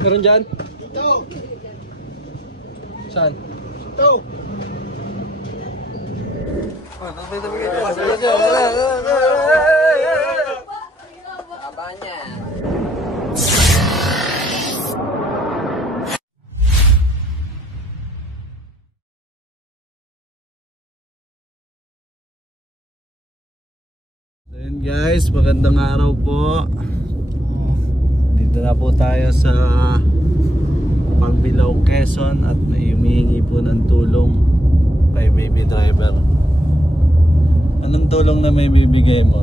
Meron dyan? Ito. Saan? Ito. Haba niya. So yun guys, magandang araw po. Dito na po tayo sa Pangbilao, Quezon at may humihingi po ng tulong kay baby driver. Anong tulong na may bibigay mo?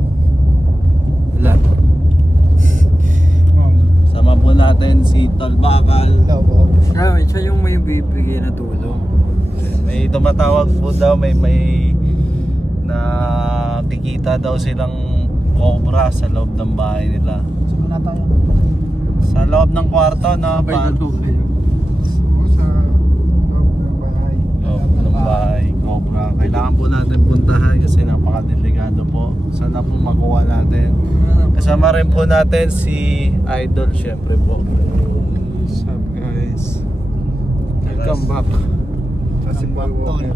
Wala. Sama po natin si Tol Bakal. Hello po. Siya yung may bibigay na tulong. May tumatawag po daw, may nakikita daw silang cobra sa loob ng bahay nila. Saan na tayo? Sa loob ng kwarto, no? Sabay na to kayo. Oo, sa loob ng bahay. Loob ng bahay, cobra. Kailangan po natin puntahan kasi napakadelikado po. Sana po makuha natin. Kasama rin po natin si Idol, syempre po. What's up guys? Welcome back. Si Paul Walker.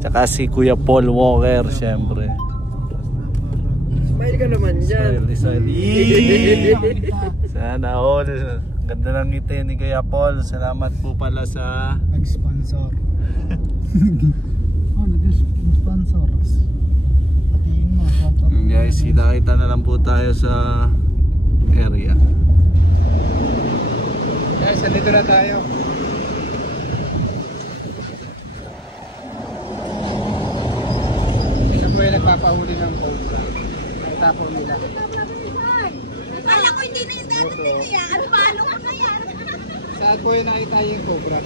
Tsaka si Kuya Paul Walker, syempre. Smile ka naman dyan. Smile. Sana all. Ganda ng ngiti ni Kuya Paul. Salamat po pala sa Nag-sponsor. Nag-sponsor. Patiin mo. guys, kita-kita na lang po tayo sa area. Guys, nandito na tayo. Isa po yung nagpapahuli ng cobra. Nagtapo nila. Akala ko hindi na yung dati niya. Ano paano nga kaya? Saan po yung nakita yung cobra?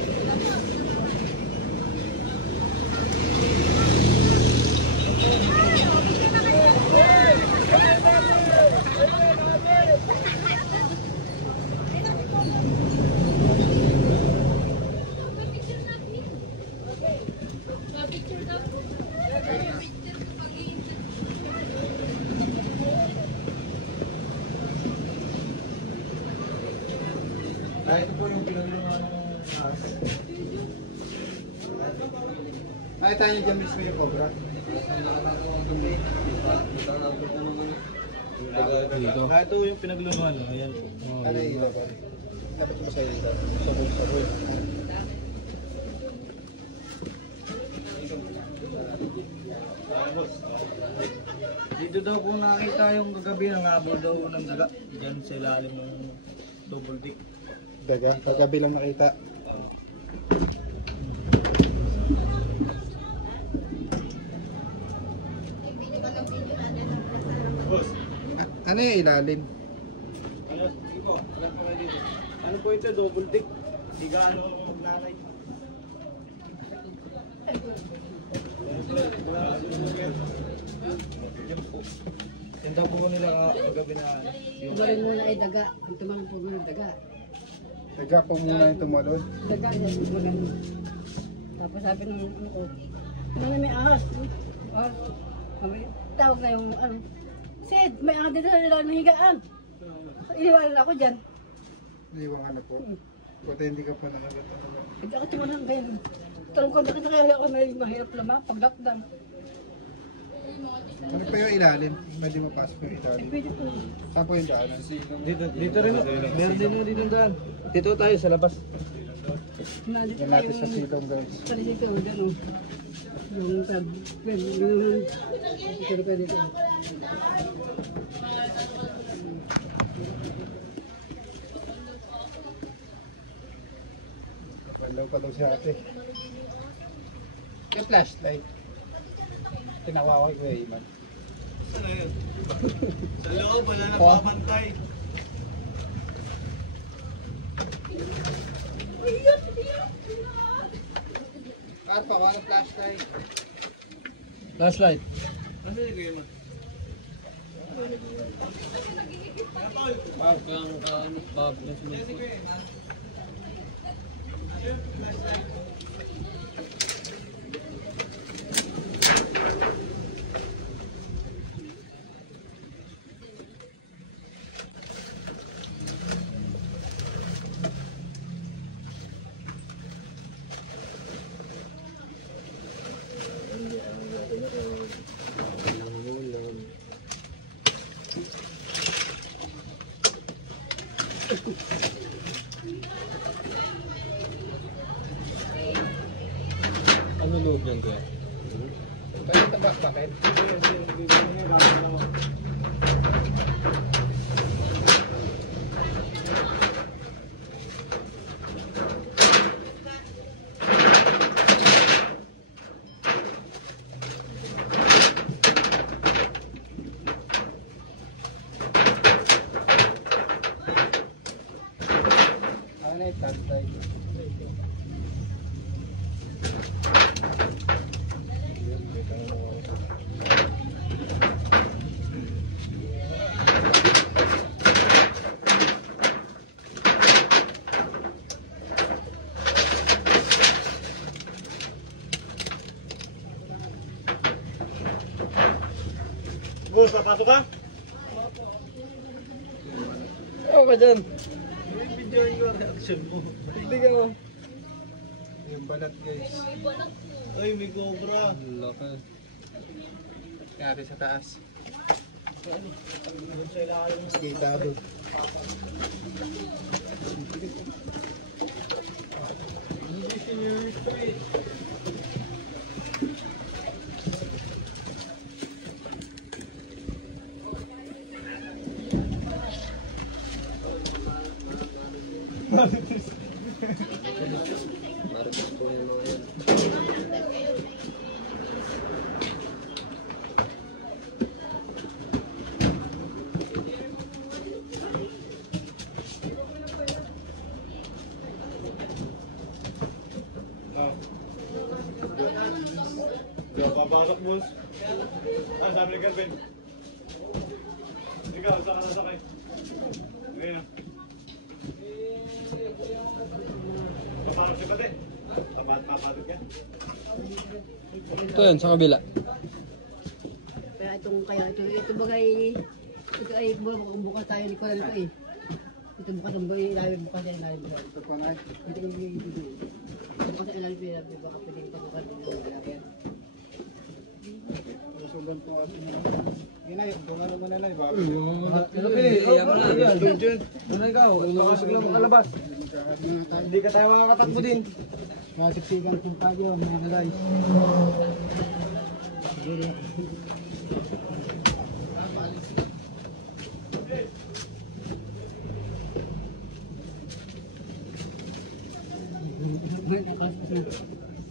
Ito po yung pinaglunan ng Nakita niyo dyan mismo yung cobra? ito yung pinaglunuan. Ayan po. Ano yung ilaw? Dapat mo sa ilaw. Sabog. Dito daw po nakita yung kagabi ng habol daw ng daga. Diyan sa ilalim ng double dick. Daga, kagabi lang nakita. Ano yung ilalim? Sige po, alam po kayo dito. Ano po ito? Double dick. Hindi gaano magnanay. Yan daw po nila kagabi na Tumalin muna ay daga. Ang tumalin po muna daga. Daga po muna yung tumalon. Daga yan. Tumalin. Tapos sabi ng ano ko, ano may ahas? Ah, sabi, tawag na yung ano. Sid, may ahas dito sa ilalim ng higaan. Iniwanan ako dyan. Iwang ano po. Puta hindi ka pa nakagata. Hindi ako tumalin kayo. Tanong ko, bakit kaya ako may mahirap lamang pag lockdown? Ano pa yung ilalim? Pwede mapasok yung ilalim. Pwede po. Saan po yung daanan? dito rin. Meron din dito daan. Dito tayo sa labas. Nandito Yan natin sa silong guys. Pwede dito, gano'n. Yung tag, pwede dito. Kapalaw ka daw si ate. Yung flashlight. Tinawa ko yung Iman. Ano yun? Sa loob, wala na papantay. Kaan pa, wala flashlight. Flashlight. Ano yung kayo mo? Ano loob yan kaya? Kaya tabak bakit? Ano yung tantay? Boss, papasok ka? Oo ka dyan. Video yung reaction mo. Hindi ka mo. Yung balat guys. Ay, may cobra. Laki. Yari sa taas. Skitado. Marites po yung mga yan. Papasok, boss. Ah, sabi ni Calvin. Ikaw, saan ka nasakay? Ngayon. Papasok si Pate. Papasok ka? Ito yan, sa kabila. Ito bagay, ito ay bukas tayo ni Kuya nito eh. Ito bukas ang buhay, bukas yan, bukas. Ito pa nga. Ito yung dito. Bukas ang ilalim, baka pwede kita bukas yung Susulan po atin na. Ginay, tungan naman nila. Pero pili, iyan mo na yan. Doon na ikaw, nakasig lang makalabas. Hindi ka tayo makakatakbo din. Masiksikan po tayo mga guys. may nakaspas na.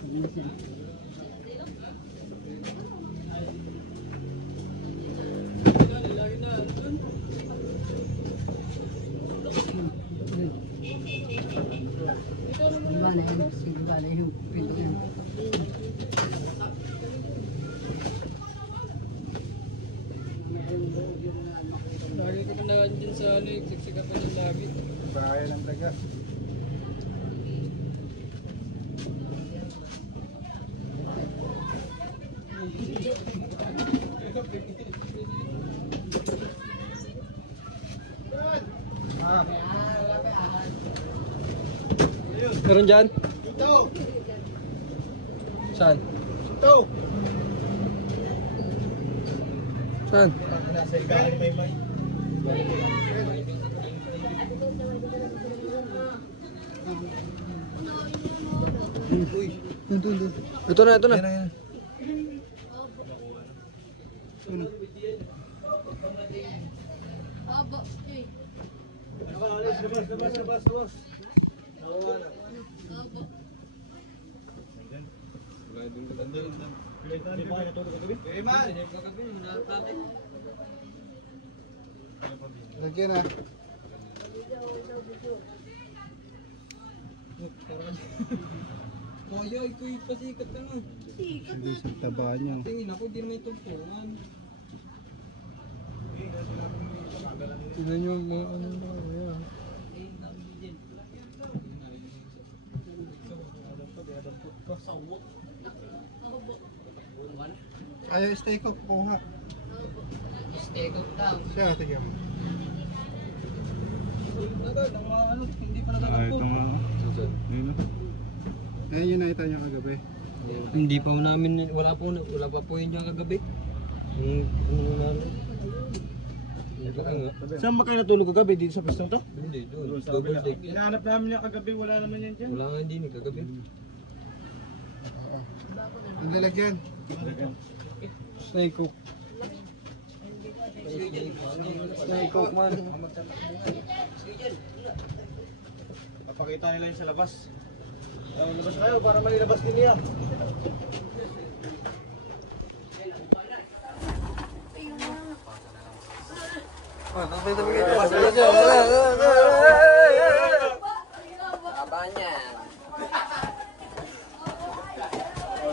Mabilis yan. Gimana ya? Gimana yung pinto yan? Lagi ko na dyan sa ano, siksikan pa ng labit. Bahaya ng daga. Meron dyan? Ito! Saan? Ito! Saan? Nasa ilalim may may. Ito na, ito na. Labas. Lagyan na. Kaya, ikaw ipasikat na nun. Hindi sa taba niya. Tingin ako, di may tumpungan. Tingnan nyo mga ano na. Ayan. Ayaw, stay ko po ha. Stay up daw. Siya, tigyan mo. Hindi pa natatakbo. Ayun yung nakita niyo kagabi. Hindi pa namin, wala pa po yun dyan kagabi. Yung Saan ba kayo natulog kagabi? Dito sa pwesto to? Hindi, doon. Double deck. Hinahanap namin niya kagabi, wala naman yan dyan. Wala nga din eh, kagabi. Ang lalagyan. Snake cook. Snake cook man. Papakita nila yun sa labas. Labas kayo para mailabas din niya. Haba niyan.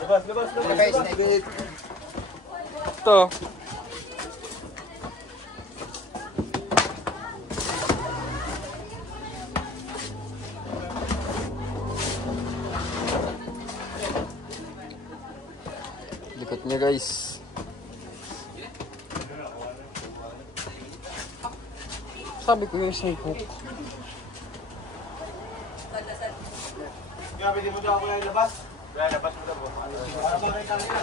Labas. Ito. Likot niya guys. Sabi ko yung snake hook. Grabe, di mo daw ako labas. Labas mo daw po. Para makita nila.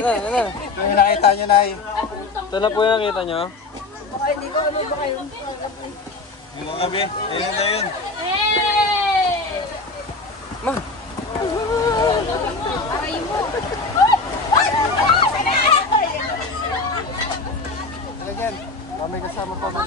Yan na. Yung nakita nyo na eh. Ito na po yung nakita nyo. Baka hindi ko ano ba kayo? Yung kagabi, ayun na yun. Ma! Lagyan. May kasama pa ba?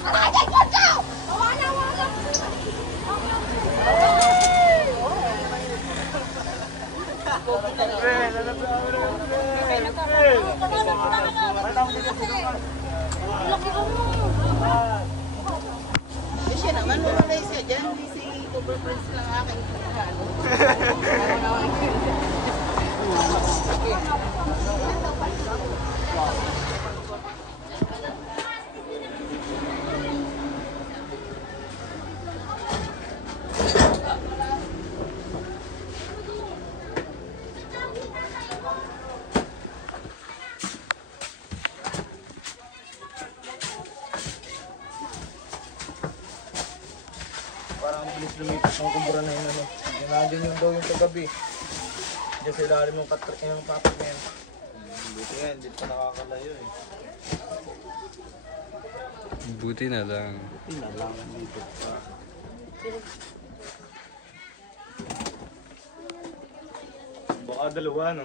Siya naman, wala siya dyan. Hindi si Cobra Prince lang aking Parang ang bilis lumipas ang kumbura na yun. Yung nandun yung daw yung kagabi. Diyan sa ilalim yung kapag na yan. Buti nga, hindi pa nakakalayo eh. Buti na lang. Buti na lang, dito pa. Baka dalawa, no?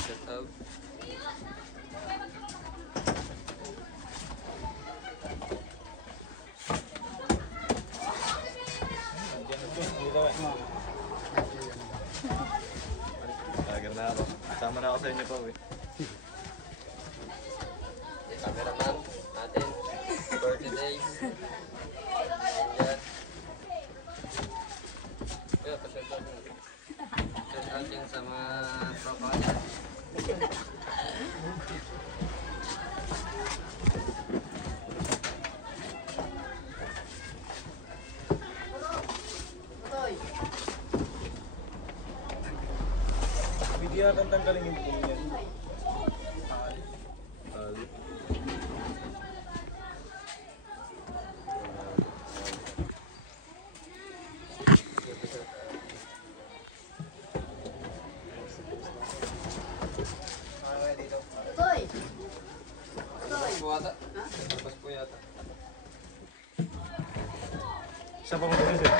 Shut up. Tagar na ako. Sama na ako sa inyo pa, eh. Cameraman natin for today. Ayan. Kaya pa-shout out natin. Shout out yung sa mga tropa niya. Hindi natin tanggalin yung pong yan. Toy! Tapos po yata. Tapos po yata. Isa pa magalis eh.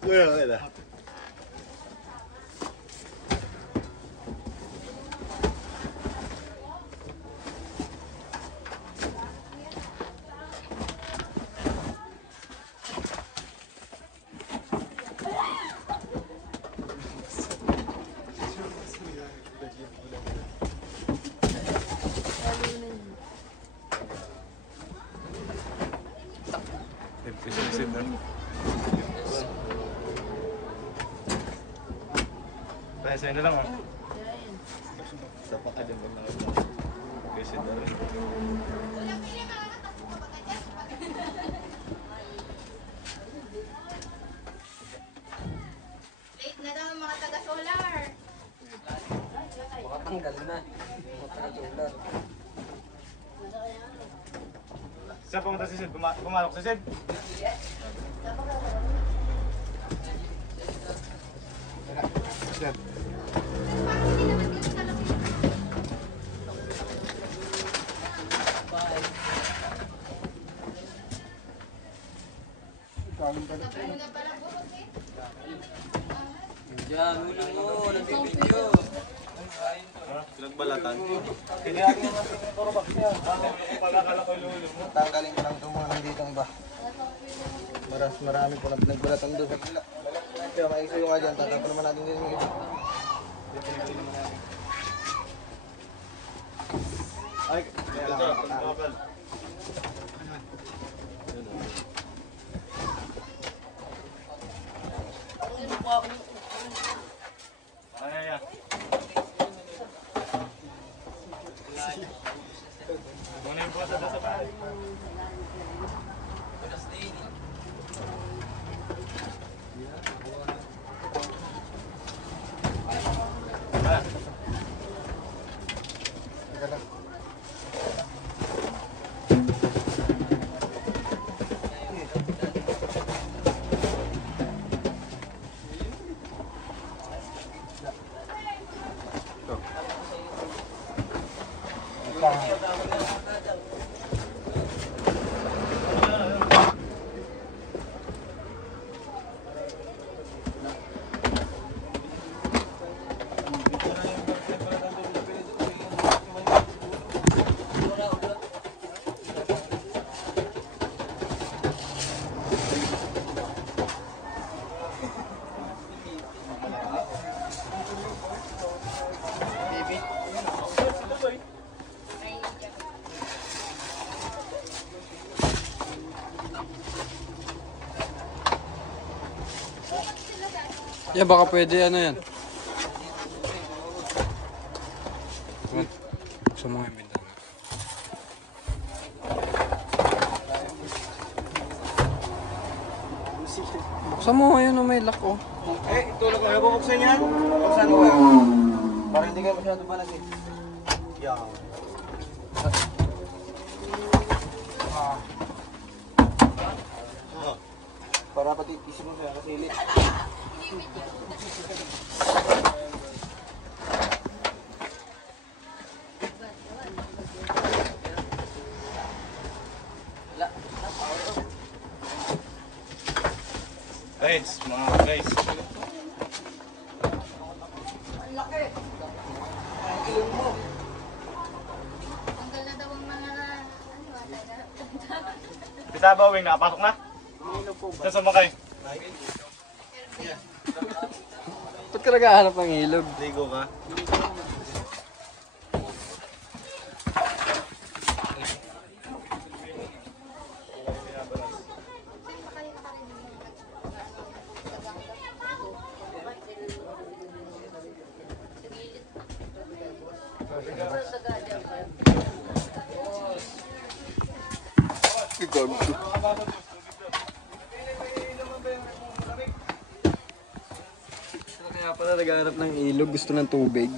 Kuya, okay na. Isip na. Tayo sa'yo na lang ah. Sa pa ka dyan ba na ito? Kasi na rin. late na daw ang mga taga-solar. Makatanggal na. Makatanggal. Saan pumunta si Sid? Pumalok si Sid? Yan. Kain pala. Diyan, ulo mo, nagbibidyo. Pinagbalatan. Tiniyaki naman yung puro bakya. Pagkakala ko yung ulo mo. Tanggalin ko lang itong mga nandito ba. Marami po na pinagbalatan doon sa kabila. Kaya maiksi yung nga dyan, tatapon naman natin din yung iba. Ay, kaya lang kapal. Ay, ay. Muna yung bota doon sa bahay. Yeah, baka pwede ano yan. Buksan mo nga yung bintana. Buksan mo ngayon na may lock oh. Eh, tulog ko. Bubuksan yan. Buksan mo kayo. Para hindi kayo masyado palagay. Yan. Para pati isip mo siya kasi ilit. Guys, mga guys. Tanggal na daw ang mga Kita ba, Wing? Nakapasok na? Saan sumakay? Ba't ka naghahanap ng ilog? Ligo ka? Kaya pala naghahanap ng ilog, gusto ng tubig.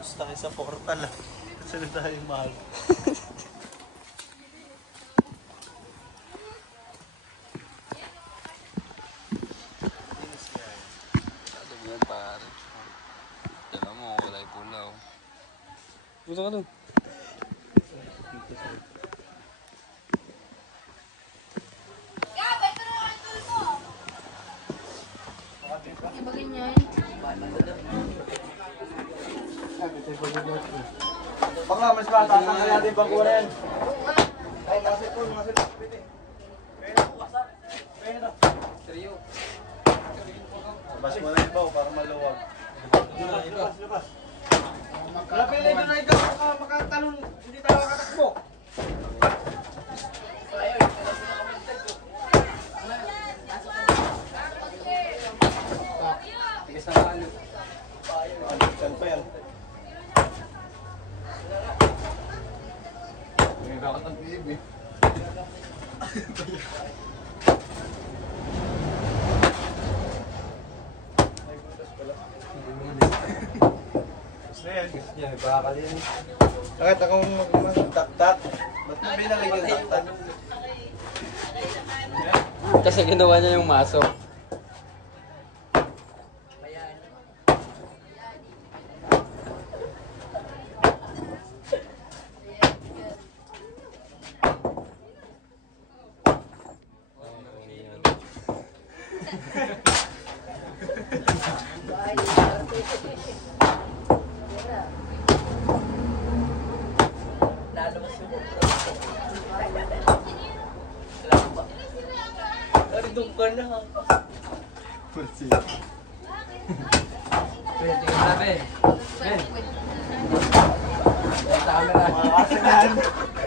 Gusto kayo sa portal ah. Kasi na tayo mahal. Yan pare. Yan mo, kulay pulaw. Pusa ka dun. ibagin niya Baka mas bata ang kaya din bangkunan yan. Ay, nasip po, nasip. Pwede. Labas mo na yung baw para maluwag. Labas. Lapin na na ikaw makatalon, hindi tayo makatakbo. Tigas na ano. Saan pa yan? May kakot ng TV. Ayan, gusto niya, may bakal yan. Bakit akong magtak-tak? Ba't mo binalik yung tak-tak? Kasi ginawa niya yung maso.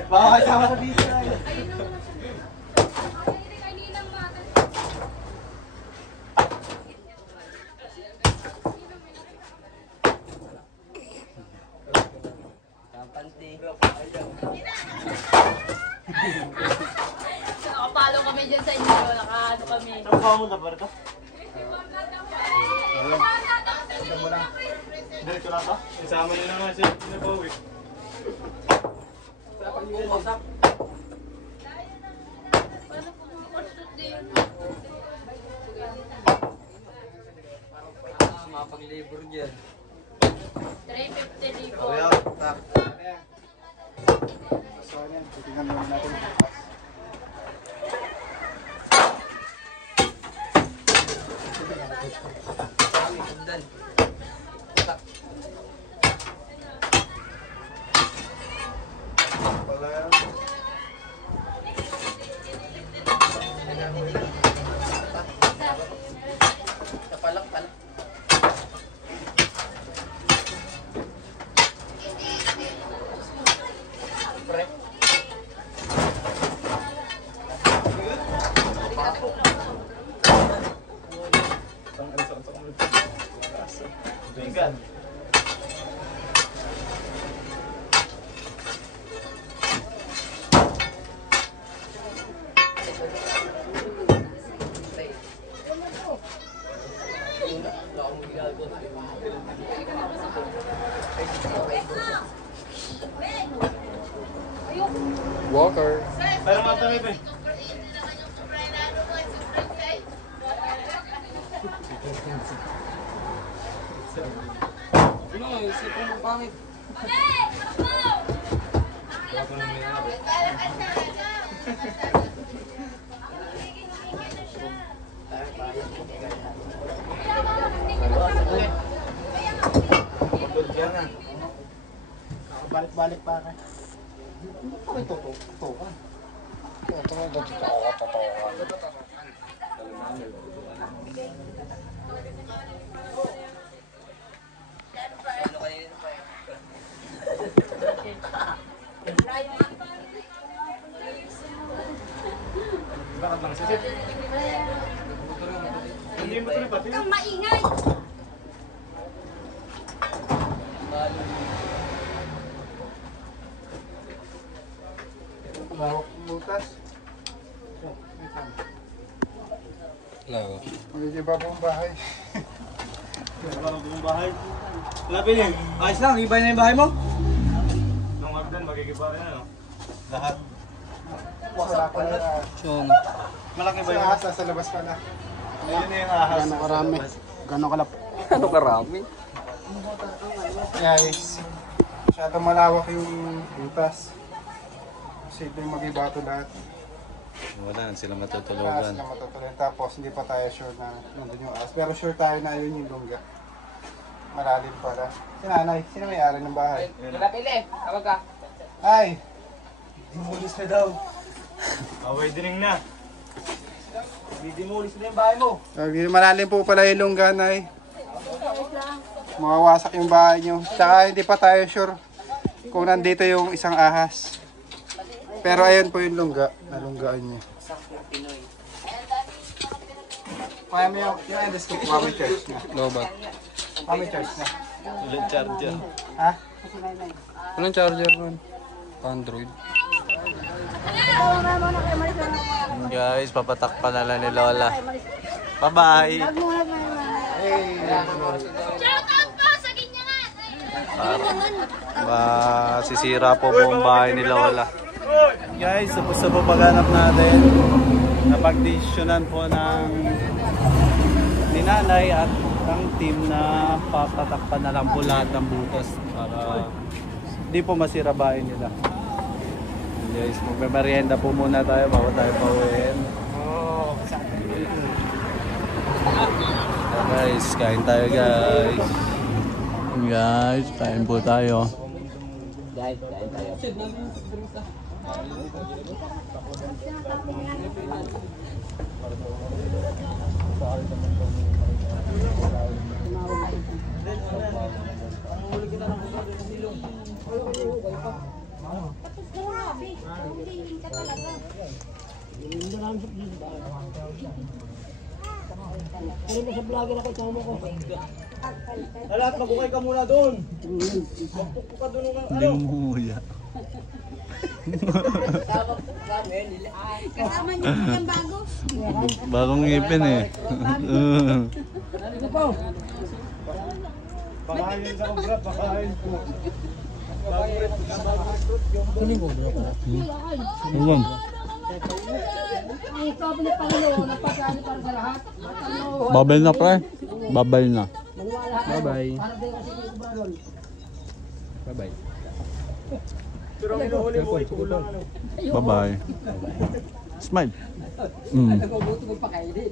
Baka kasama sa video na yun. Nakapalo kami dyan sa inyo. Nakaano kami. Ang kawo mo na ba ito? Diretso lang ka? Isama nyo na nga siya. Pinabawi. Paano po makastot din? Mapag-labor dyan. 350 libo. Kaya, tak. So, yan. Titingnan muna natin. Wala yan. Tinggan. Walker. Pero matangay ba eh? Ano, isipin mo pangit. Pagod ka na. Balik-balik pa ka. Ano ka may tutukan? Bakit lang sisip? Hindi mo tuloy pati. Kang maingay! Lawak ng butas. Hello. Magiging bagong bahay. Wala buong bahay. Lapin eh. Ayos lang, ibay na yung bahay mo? Nung Magdan, magigiba rin ano? Lahat. Wala pa na. Chong. Malaki ba Sa yung ahas, nasa labas pa na. Ayun na yung ahas. Gano'ng karami. Gano'ng kalap. Ano karami? Guys, masyadong malawak yung butas. Kasi ito yung mag-ibato lahat. Wala na sila Ahas matutulugan. na matutuloy. Tapos hindi pa tayo sure na nandun yung ahas. Pero sure tayo na yun yung lungga. Malalim pala. Si nanay, sino may-ari ng bahay? Ay! Dimulis na daw. Away dining na. Dimulis na yung bahay mo. Malalim po pala yung lungga, nay. Mawawasak yung bahay nyo. Tsaka hindi pa tayo sure kung nandito yung isang ahas. Pero ayun po yung lungga. Nalunggaan niya. Kaya mo yung endoscope, kami charge na. Lobat. Kami charge na. Ulit charger. Ha? Anong charger nun? Android. Guys, papatakpan na lang ni Lola. Bye-bye! Hey! Shout out po sa Ginyangan! Masisira po buong bahay nila wala. Guys, tapos na po paghanap natin. Napagdesisyonan po ng ni nanay at ng team na papatakpan na lang po lahat ng butas para di po masira bahay nila. Guys, magme-merienda po muna tayo bago tayo pauwiin. Guys, kain tayo guys. Guys, kain po tayo. Guys, kain tayo. Lahat, magukay ka muna doon. Magpukpuk ka doon ng Hindi mo humuya. Kasama niyo po yung bago. Bagong ngipin eh. pakain sa kong pakain po. Ayan. Ang sabi ni Panginoon, nagpagkano para sa lahat. Babay na pre. Babay na. Bye-bye. Pero ang inuhuli mo, ikulang ano. Bye-bye. Smile. Nagbubuto magpakainin.